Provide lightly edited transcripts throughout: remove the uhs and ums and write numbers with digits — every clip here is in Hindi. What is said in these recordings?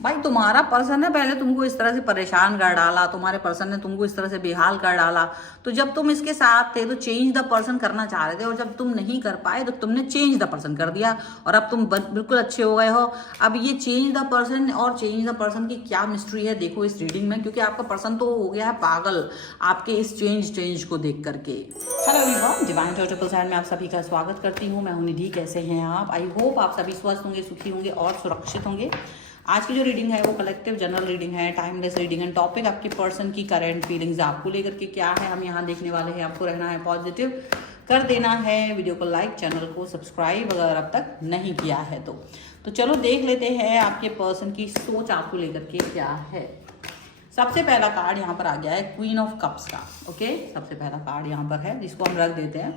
भाई तुम्हारा पर्सन है, पहले तुमको इस तरह से परेशान कर डाला, तुम्हारे पर्सन ने तुमको इस तरह से बेहाल कर डाला। तो जब तुम इसके साथ थे तो चेंज द पर्सन करना चाह रहे थे, और जब तुम नहीं कर पाए तो तुमने चेंज द पर्सन कर दिया, और अब तुम बिल्कुल अच्छे हो गए हो। अब ये चेंज द पर्सन और चेंज द पर्सन की क्या मिस्ट्री है देखो इस रीडिंग में, क्योंकि आपका पर्सन तो हो गया है पागल आपके इस चेंज को देख करके। Hello everyone, divine triple sign में आप सभी का स्वागत करती हूँ। मैं हूँ निधि। कैसे हैं आप? आई होप आप सभी स्वस्थ होंगे, सुखी होंगे और सुरक्षित होंगे। आज की जो रीडिंग है वो कलेक्टिव जनरल रीडिंग है, टाइमलेस रीडिंग है। टॉपिक आपके पर्सन की करंट फीलिंग्स आपको लेकर के क्या है हम यहाँ देखने वाले हैं। आपको रहना है पॉजिटिव, कर देना है वीडियो को लाइक, चैनल को सब्सक्राइब अगर अब तक नहीं किया है तो चलो देख लेते हैं आपके पर्सन की सोच आपको लेकर के क्या है। सबसे पहला कार्ड यहाँ पर आ गया है क्वीन ऑफ कप्स का। ओके, सबसे पहला कार्ड यहाँ पर है जिसको हम रख देते हैं।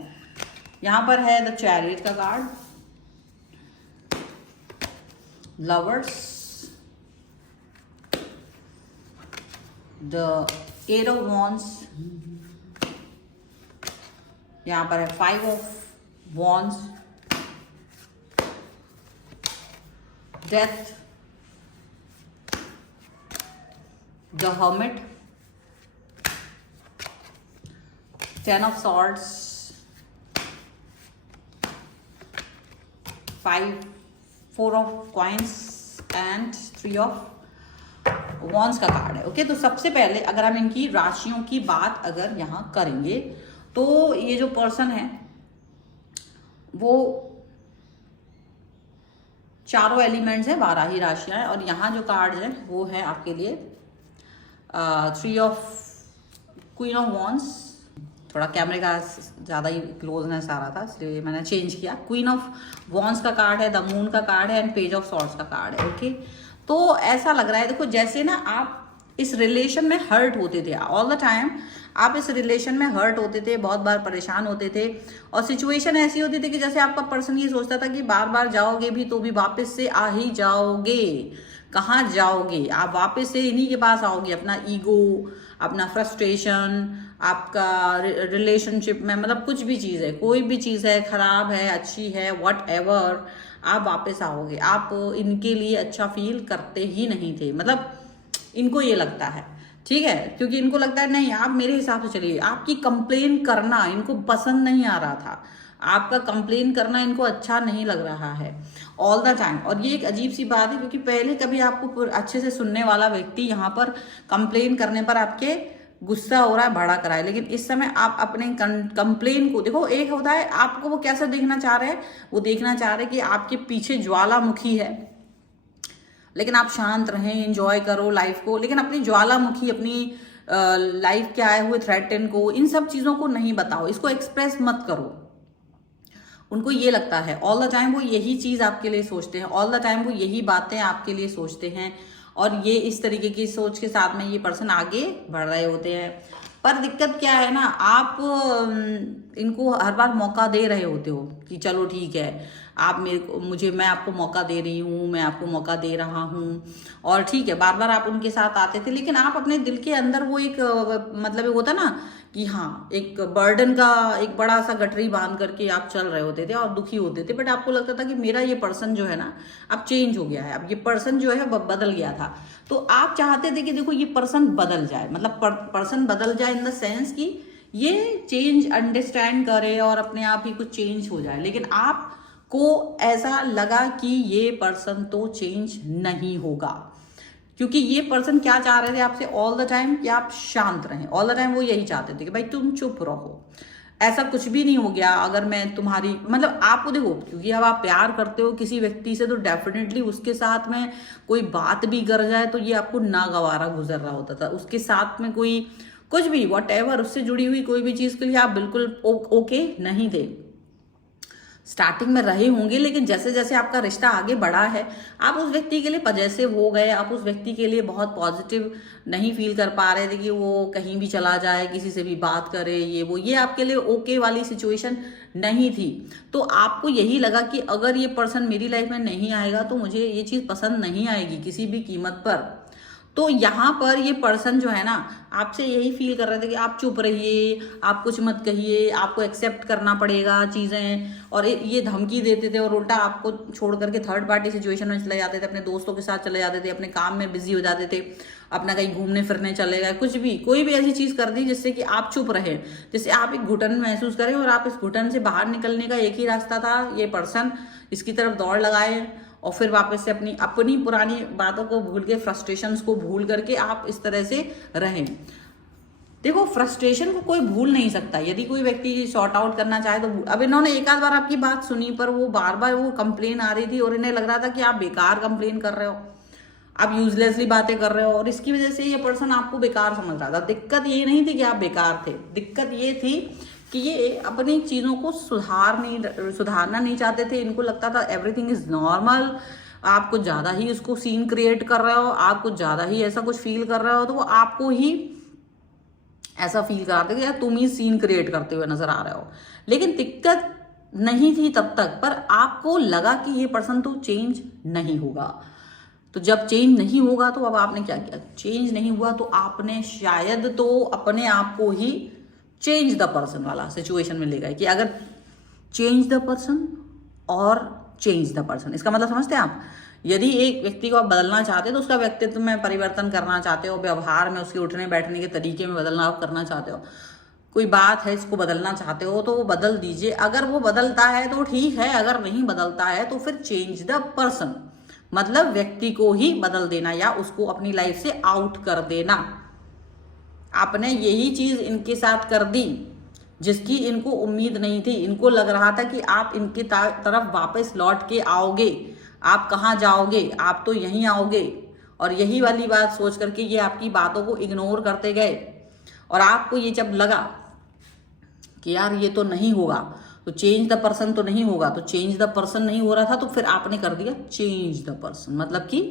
यहाँ पर है द चैरियट का card, lovers, the eight of wands, यहाँ पर है five of wands, death, the hermit, ten of swords, four of coins and three of wands का कार्ड है। ओके, तो सबसे पहले अगर हम इनकी राशियों की बात अगर यहाँ करेंगे तो ये जो पर्सन है वो चारों एलिमेंट्स है, 12 ही राशियां हैं। और यहाँ जो कार्ड है वो है आपके लिए three of queen of wands. थोड़ा कैमरे का ज़्यादा ही क्लोजनेस आ रहा था इसलिए मैंने चेंज किया। क्वीन ऑफ वॉन्स का कार्ड है, द मून का कार्ड है एंड पेज ऑफ सॉर्ड्स का कार्ड है। ओके, तो ऐसा लग रहा है देखो जैसे ना आप इस रिलेशन में हर्ट होते थे ऑल द टाइम। आप इस रिलेशन में हर्ट होते थे, बहुत बार परेशान होते थे, और सिचुएशन ऐसी होती थी कि जैसे आपका पर्सन ये सोचता था कि बार बार जाओगे भी तो भी वापस से आ ही जाओगे। कहाँ जाओगे आप? वापस से इन्हीं के पास आओगे। अपना ईगो, अपना फ्रस्ट्रेशन, आपका रिलेशनशिप में मतलब कुछ भी चीज़ है, कोई भी चीज़ है, खराब है, अच्छी है, वट एवर, आप वापस आओगे। आप इनके लिए अच्छा फील करते ही नहीं थे, मतलब इनको ये लगता है, ठीक है, क्योंकि इनको लगता है नहीं आप मेरे हिसाब से चलिए। आपकी कंप्लेन करना इनको पसंद नहीं आ रहा था, आपका कंप्लेन करना इनको अच्छा नहीं लग रहा है ऑल द टाइम। और ये एक अजीब सी बात है क्योंकि पहले कभी आपको अच्छे से सुनने वाला व्यक्ति यहाँ पर कंप्लेन करने पर आपके गुस्सा हो रहा है, भड़ा करा है, लेकिन इस समय आप अपने कंप्लेन को देखो। एक होता है आपको वो कैसा देखना चाह रहे हैं, वो देखना चाह रहे हैं कि आपके पीछे ज्वालामुखी है, लेकिन आप शांत रहें, एंजॉय करो लाइफ को, लेकिन अपनी ज्वालामुखी, अपनी लाइफ के आए हुए थ्रेटन को, इन सब चीज़ों को नहीं बताओ, इसको एक्सप्रेस मत करो। उनको ये लगता है ऑल द टाइम वो यही चीज़ आपके लिए सोचते हैं, ऑल द टाइम वो यही बातें आपके लिए सोचते हैं, और ये इस तरीके की सोच के साथ में ये पर्सन आगे बढ़ रहे होते हैं। पर दिक्कत क्या है ना, आप इनको हर बार मौका दे रहे होते हो कि चलो ठीक है, आप मैं आपको मौका दे रही हूँ, मैं आपको मौका दे रहा हूँ, और ठीक है बार बार आप उनके साथ आते थे, लेकिन आप अपने दिल के अंदर वो एक मतलब एक होता ना कि हाँ, एक बर्डन का एक बड़ा सा गठरी बांध करके आप चल रहे होते थे और दुखी होते थे। बट आपको लगता था कि मेरा ये पर्सन जो है ना अब चेंज हो गया है, अब ये पर्सन जो है बदल गया था। तो आप चाहते थे कि देखो ये पर्सन बदल जाए, मतलब पर्सन बदल जाए इन द सेंस कि ये चेंज अंडरस्टैंड करे और अपने आप ही कुछ चेंज हो जाए। लेकिन आपको ऐसा लगा कि ये पर्सन तो चेंज नहीं होगा, क्योंकि ये पर्सन क्या चाह रहे थे आपसे ऑल द टाइम कि आप शांत रहें। ऑल द टाइम वो यही चाहते थे कि भाई तुम चुप रहो, ऐसा कुछ भी नहीं हो गया अगर मैं तुम्हारी, मतलब आपको देखो, क्योंकि अब आप प्यार करते हो किसी व्यक्ति से तो डेफिनेटली उसके साथ में कोई बात भी कर जाए तो ये आपको नागवारा गुजर रहा होता था। उसके साथ में कोई कुछ भी वट एवर, उससे जुड़ी हुई कोई भी चीज़ के लिए आप बिल्कुल ओके नहीं थे। स्टार्टिंग में रहे होंगे, लेकिन जैसे जैसे आपका रिश्ता आगे बढ़ा है आप उस व्यक्ति के लिए पजेसिव हो गए, आप उस व्यक्ति के लिए बहुत पॉजिटिव नहीं फील कर पा रहे थे कि वो कहीं भी चला जाए, किसी से भी बात करे, ये आपके लिए ओके वाली सिचुएशन नहीं थी। तो आपको यही लगा कि अगर ये पर्सन मेरी लाइफ में नहीं आएगा तो मुझे ये चीज़ पसंद नहीं आएगी किसी भी कीमत पर। तो यहाँ पर ये पर्सन जो है ना आपसे यही फील कर रहे थे कि आप चुप रहिए, आप कुछ मत कहिए, आपको एक्सेप्ट करना पड़ेगा चीज़ें, और ये धमकी देते थे और उल्टा आपको छोड़ करके थर्ड पार्टी सिचुएशन में चले जाते थे, अपने दोस्तों के साथ चले जाते थे, अपने काम में बिजी हो जाते थे, अपना कहीं घूमने फिरने चले गए, कुछ भी कोई भी ऐसी चीज़ कर दी जिससे कि आप चुप रहे, जिससे आप एक घुटन महसूस करें, और आप इस घुटन से बाहर निकलने का एक ही रास्ता था, ये पर्सन इसकी तरफ दौड़ लगाए और फिर वापस से अपनी पुरानी बातों को भूल के, फ्रस्ट्रेशंस को भूल करके आप इस तरह से रहें। देखो, फ्रस्ट्रेशन को कोई भूल नहीं सकता। यदि कोई व्यक्ति सॉर्ट आउट करना चाहे तो अब इन्होंने एक आध बार आपकी बात सुनी, पर वो बार बार वो कंप्लेन आ रही थी और इन्हें लग रहा था कि आप बेकार कंप्लेन कर रहे हो, आप यूजलेसली बातें कर रहे हो, और इसकी वजह से ये पर्सन आपको बेकार समझ रहा था। दिक्कत ये नहीं थी कि आप बेकार थे, दिक्कत ये थी कि ये अपनी चीज़ों को सुधारना नहीं चाहते थे। इनको लगता था एवरीथिंग इज नॉर्मल, आप कुछ ज़्यादा ही उसको सीन क्रिएट कर रहे हो, आप कुछ ज़्यादा ही ऐसा कुछ फील कर रहे हो, तो वो आपको ही ऐसा फील कराते कि यार तुम ही सीन क्रिएट करते हुए नजर आ रहे हो। लेकिन दिक्कत नहीं थी तब तक, पर आपको लगा कि ये पर्सन तो चेंज नहीं होगा। तो जब चेंज नहीं होगा तो अब आपने क्या किया? चेंज नहीं हुआ तो आपने शायद तो अपने आप को ही चेंज द पर्सन वाला सिचुएशन में ले गए कि अगर चेंज द पर्सन और चेंज द पर्सन, इसका मतलब समझते हैं आप? यदि एक व्यक्ति को आप बदलना चाहते हो तो उसका व्यक्तित्व में परिवर्तन करना चाहते हो, व्यवहार में, उसके उठने बैठने के तरीके में बदलाव करना चाहते हो, कोई बात है इसको बदलना चाहते हो तो वो बदल दीजिए। अगर वो बदलता है तो ठीक है, अगर नहीं बदलता है तो फिर चेंज द पर्सन, मतलब व्यक्ति को ही बदल देना या उसको अपनी लाइफ से आउट कर देना। आपने यही चीज इनके साथ कर दी जिसकी इनको उम्मीद नहीं थी। इनको लग रहा था कि आप इनके तरफ वापस लौट के आओगे, आप कहाँ जाओगे, आप तो यहीं आओगे, और यही वाली बात सोच करके ये आपकी बातों को इग्नोर करते गए। और आपको ये जब लगा कि यार ये तो नहीं होगा, तो चेंज द पर्सन तो नहीं होगा, तो चेंज द पर्सन नहीं हो रहा था, तो फिर आपने कर दिया चेंज द पर्सन, मतलब कि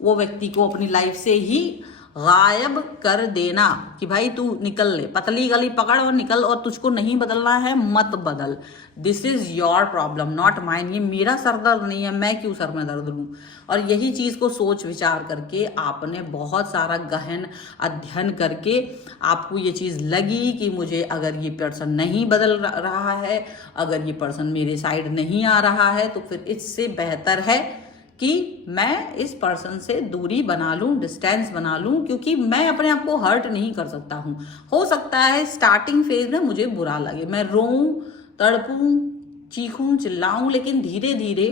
वो व्यक्ति को अपनी लाइफ से ही गायब कर देना कि भाई तू निकल ले, पतली गली पकड़ और निकल, और तुझको नहीं बदलना है मत बदल, this is your problem not mine, ये मेरा सर दर्द नहीं है, मैं क्यों सर में दर्द लूं। और यही चीज को सोच विचार करके आपने बहुत सारा गहन अध्ययन करके आपको ये चीज लगी कि मुझे अगर ये पर्सन नहीं बदल रहा है, अगर ये पर्सन मेरे साइड नहीं आ रहा है, तो फिर इससे बेहतर है कि मैं इस पर्सन से दूरी बना लूं, डिस्टेंस बना लूं, क्योंकि मैं अपने आप को हर्ट नहीं कर सकता हूं। हो सकता है स्टार्टिंग फेज में मुझे बुरा लगे, मैं रोऊं, तड़पूं, चीखूं, चिल्लाऊं, लेकिन धीरे धीरे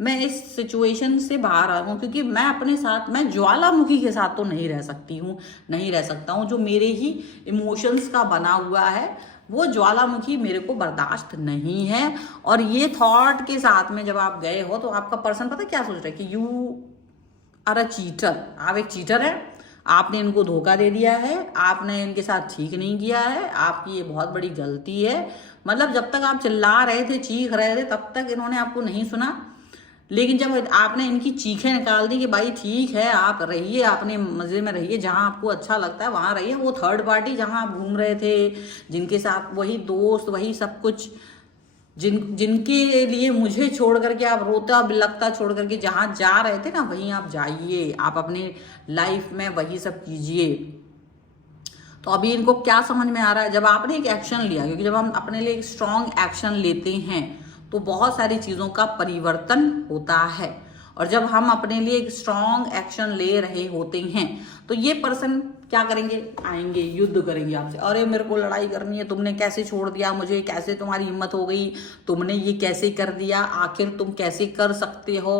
मैं इस सिचुएशन से बाहर आ जाऊं, क्योंकि मैं अपने साथ, मैं ज्वालामुखी के साथ तो नहीं रह सकती हूँ, नहीं रह सकता हूँ। जो मेरे ही इमोशंस का बना हुआ है वो ज्वालामुखी मेरे को बर्दाश्त नहीं है। और ये थॉट के साथ में जब आप गए हो तो आपका पर्सन पता क्या सोच रहा है कि यू आर अ चीटर, आप एक चीटर है, आपने इनको धोखा दे दिया है, आपने इनके साथ ठीक नहीं किया है, आपकी ये बहुत बड़ी गलती है। मतलब जब तक आप चिल्ला रहे थे, चीख रहे थे, तब तक इन्होंने आपको नहीं सुना, लेकिन जब आपने इनकी चीखें निकाल दी कि भाई ठीक है आप रहिए, अपने मजे में रहिए, जहां आपको अच्छा लगता है वहां रहिए, वो थर्ड पार्टी जहां आप घूम रहे थे, जिनके साथ वही दोस्त, वही सब कुछ, जिनके लिए मुझे छोड़ करके आप रोता बिलखता छोड़ करके जहां जा रहे थे ना, वहीं आप जाइए, आप अपने लाइफ में वही सब कीजिए। तो अभी इनको क्या समझ में आ रहा है, जब आपने एक एक्शन लिया, क्योंकि जब हम अपने लिए एक स्ट्रॉन्ग एक्शन लेते हैं तो बहुत सारी चीज़ों का परिवर्तन होता है। और जब हम अपने लिए एक स्ट्रॉन्ग एक्शन ले रहे होते हैं तो ये पर्सन क्या करेंगे, आएंगे, युद्ध करेंगे आपसे, अरे मेरे को लड़ाई करनी है, तुमने कैसे छोड़ दिया मुझे, कैसे तुम्हारी हिम्मत हो गई, तुमने ये कैसे कर दिया, आखिर तुम कैसे कर सकते हो,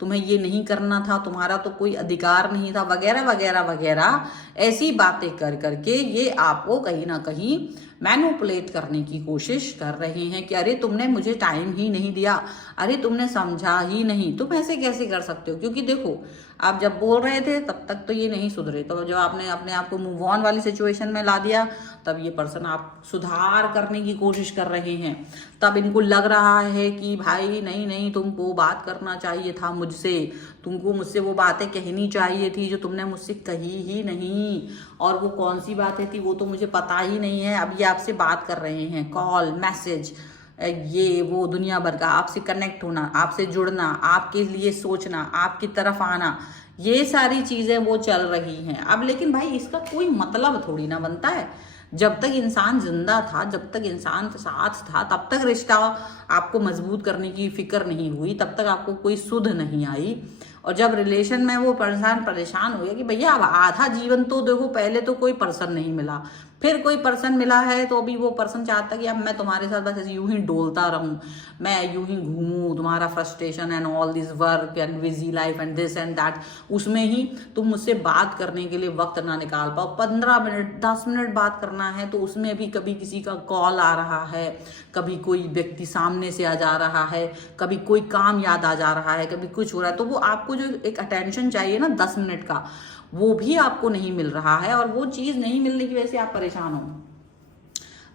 तुम्हें ये नहीं करना था, तुम्हारा तो कोई अधिकार नहीं था, वगैरह वगैरह वगैरह ऐसी बातें कर करके ये आपको कहीं ना कहीं मैनिपुलेट करने की कोशिश कर रहे हैं कि अरे तुमने मुझे टाइम ही नहीं दिया, अरे तुमने समझा ही नहीं, तुम ऐसे कैसे कर सकते हो। क्योंकि देखो, आप जब बोल रहे थे तब तक तो ये नहीं सुधरे, तो जब आपने अपने आप को मूव ऑन वाली सिचुएशन में ला दिया तब ये पर्सन आप सुधार करने की कोशिश कर रहे हैं। तब इनको लग रहा है कि भाई नहीं नहीं, तुमको बात करना चाहिए था मुझसे, तुमको मुझसे वो बातें कहनी चाहिए थी जो तुमने मुझसे कही ही नहीं, और वो कौन सी बातें थी वो तो मुझे पता ही नहीं है। अब ये आपसे बात कर रहे हैं, कॉल, मैसेज, ये वो दुनिया भर का, आपसे कनेक्ट होना, आपसे जुड़ना, आपके लिए सोचना, आपकी तरफ आना, ये सारी चीजें वो चल रही हैं अब। लेकिन भाई इसका कोई मतलब थोड़ी ना बनता है। जब तक इंसान जिंदा था, जब तक इंसान साथ था, तब तक रिश्ता आपको मजबूत करने की फिक्र नहीं हुई, तब तक आपको कोई सुध नहीं आई। और जब रिलेशन में वो इंसान परेशान हो गया कि भैया अब आधा जीवन तो देखो, पहले तो कोई पर्सन नहीं मिला, फिर कोई पर्सन मिला है, तो अभी वो पर्सन चाहता है कि अब मैं तुम्हारे साथ बस ऐसे यूं ही डोलता रहूं, मैं यूं ही घूमूं, तुम्हारा frustration and all this work and busy life and this and that, उसमें ही तुम मुझसे बात करने के लिए वक्त ना निकाल पाओ। 15 मिनट 10 मिनट बात करना है तो उसमें भी कभी किसी का कॉल आ रहा है, कभी कोई व्यक्ति सामने से आ जा रहा है, कभी कोई काम याद आ जा रहा है, कभी कुछ हो रहा है। तो वो आपको जो एक अटेंशन चाहिए ना 10 मिनट का, वो भी आपको नहीं मिल रहा है, और वो चीज़ नहीं मिलने की वजह से आप परेशान हो।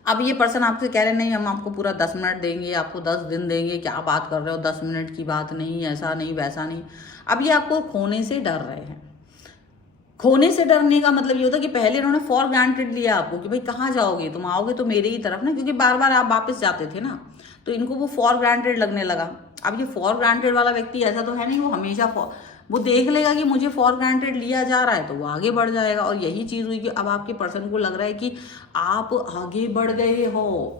अब ये पर्सन आपसे कह रहे नहीं हम आपको पूरा 10 मिनट देंगे, आपको 10 दिन देंगे, क्या बात कर रहे हो, 10 मिनट की बात नहीं, ऐसा नहीं वैसा नहीं। अब ये आपको खोने से डर रहे हैं। खोने से डरने का मतलब ये होता है कि पहले इन्होंने फॉर ग्रांटेड लिया आपको कि भाई कहाँ जाओगे, तुम आओगे तो मेरे ही तरफ ना, क्योंकि बार बार आप वापस जाते थे ना, तो इनको वो फॉर ग्रांटेड लगने लगा। अब ये फॉर ग्रांटेड वाला व्यक्ति ऐसा तो है नहीं वो हमेशा वो देख लेगा कि मुझे फॉर ग्रांटेड लिया जा रहा है तो वो आगे बढ़ जाएगा। और यही चीज हुई कि अब आपके पर्सन को लग रहा है कि आप आगे बढ़ गए हो,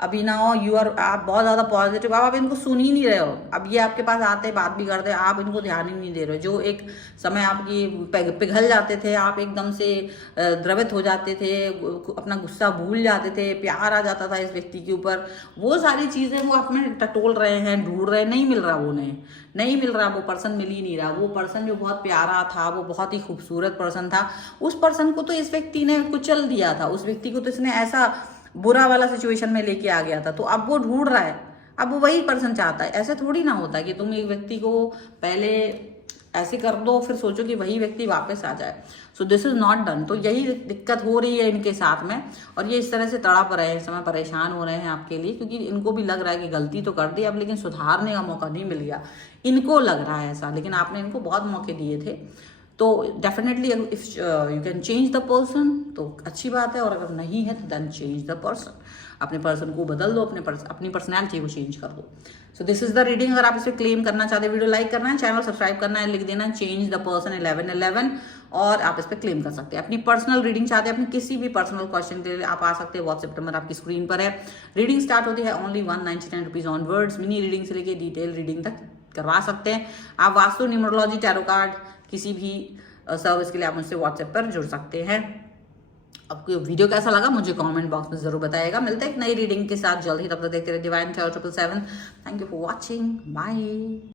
अभी ना हो यू आर, आप बहुत ज्यादा पॉजिटिव, अब आप इनको सुन ही नहीं रहे हो। अब ये आपके पास आते बात भी करते, आप इनको ध्यान ही नहीं दे रहे हो। जो एक समय आपकी पिघल जाते थे, आप एकदम से द्रवित हो जाते थे, अपना गुस्सा भूल जाते थे, प्यार आ जाता था इस व्यक्ति के ऊपर, वो सारी चीजें वो आप में टटोल रहे हैं, ढूंढ रहे हैं, नहीं मिल रहा, उन्हें नहीं मिल रहा, वो पर्सन मिल ही नहीं रहा। वो पर्सन जो बहुत प्यारा था, वो बहुत ही खूबसूरत पर्सन था, उस पर्सन को तो इस व्यक्ति ने कुचल दिया था, उस व्यक्ति को तो इसने ऐसा बुरा वाला सिचुएशन में लेके आ गया था। तो अब वो ढूंढ रहा है, अब वो वही पर्सन चाहता है। ऐसे थोड़ी ना होता है कि तुम एक व्यक्ति को पहले ऐसे कर दो फिर सोचो कि वही व्यक्ति वापस आ जाए। So this is not done. तो यही दिक्कत हो रही है इनके साथ में, और ये इस तरह से तड़प रहे हैं, इस समय परेशान हो रहे हैं आपके लिए, क्योंकि इनको भी लग रहा है कि गलती तो कर दी अब, लेकिन सुधारने का मौका नहीं मिल गया। इनको लग रहा है ऐसा, लेकिन आपने इनको बहुत मौके दिए थे। तो definitely if you can change the person तो अच्छी बात है, और अगर नहीं है तो देन चेंज द पर्सन। अपने पर्सन को बदल दो, अपनी पर्सनैलिटी को चेंज कर दो। So this is the reading. अगर आप इसे क्लेम करना चाहते हैं, वीडियो लाइक करना है, चैनल सब्सक्राइब करना है, लिख देना चेंज द पर्सन 1111 और आप इस पर क्लेम कर सकते हैं। अपनी पर्सनल रीडिंग चाहते हैं, अपने किसी भी पर्सनल क्वेश्चन के लिए आप आ सकते हैं। व्हाट्सएप नंबर आपकी स्क्रीन पर है। रीडिंग स्टार्ट होती है only 199 rupees on words. Mini reading से लेके डिटेल रीडिंग तक करवा सकते हैं आप। वास्तु, न्यूमरोलॉजी, टैरो कार्ड, किसी भी सर्विस के लिए आप मुझसे व्हाट्सएप पर जुड़ सकते हैं। आपको वीडियो कैसा लगा मुझे कमेंट बॉक्स में जरूर बताइएगा। मिलते हैं एक नई रीडिंग के साथ जल्द ही, तब तक देखते रहिए divine 777। Thank you for watching, bye.